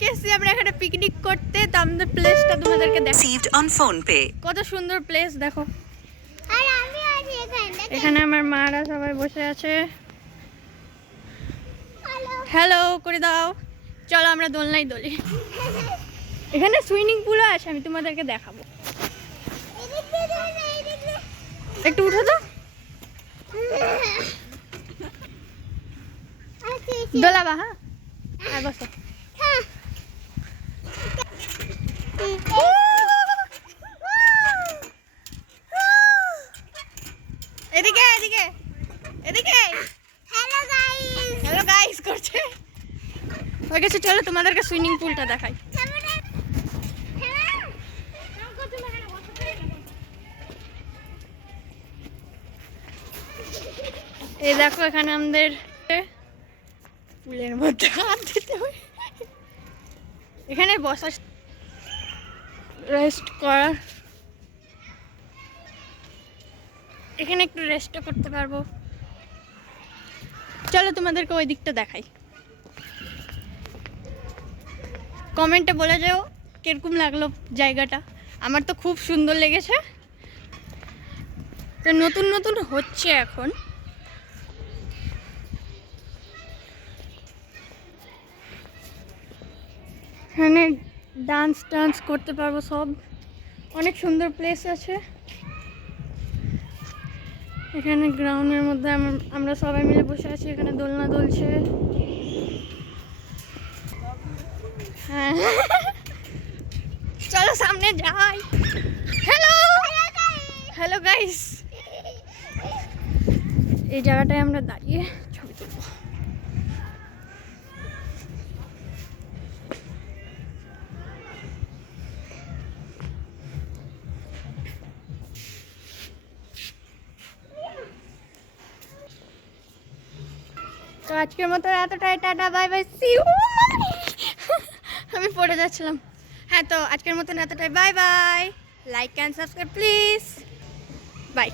আজকে এসেছি আমরা এখানে পিকনিক করতে। তো আমাদের প্লেসটা তোমাদেরকে দেখাই। Received on PhonePe. কত সুন্দর প্লেস দেখো। আর আমি আছি এখানে। এখানে আমার মারা সবাই বসে আছে। হ্যালো। হ্যালো করে দাও। চলো আমরা দোলনায় দোলি। এখানে সুইমিং পুলও আছে, আমি তোমাদেরকে দেখাবো। এদিক দিয়ে যাও না, এদিক দিয়ে। একটু উঠো তো। আচ্ছা, দোলাবা হ্যাঁ, আর বসো। হ্যাঁ। এদিকে এদিকে এদিকে। Hello guys. হ্যালো গাইস করছে। ওই গেছে, চলো তোমাদেরকে সুইমিং পুলটা দেখাই। এই দেখো এখানে আমাদের পুলের মধ্যে হাত দিতে হয়। এখানে বসা, রেস্ট করার, এখানে একটু রেস্টও করতে পারবো। চলো তোমাদেরকে ওই দিকটা দেখাই। কমেন্টে বলে যাও কিরকম লাগলো জায়গাটা। আমার তো খুব সুন্দর লেগেছে। তো নতুন নতুন হচ্ছে এখন। এখানে ডান্স করতে পারবো সব। অনেক সুন্দর প্লেস আছে এখানে। গ্রাউন্ডের মধ্যে আমরা সবাই মিলে বসে আছি। এখানে দোলনা দোলছে। হ্যাঁ চলো সামনে যাই। হ্যালো হ্যালো গাইস, এই জায়গাটায় আমরা দাঁড়িয়ে ছবি তুলবো। তো আজকের মতো এতটাই, tata bye bye, see you. আমি পড়ে যাচ্ছিলাম। হ্যাঁ, তো আজকের মতন এতটাই, bye bye. Like and subscribe please, by.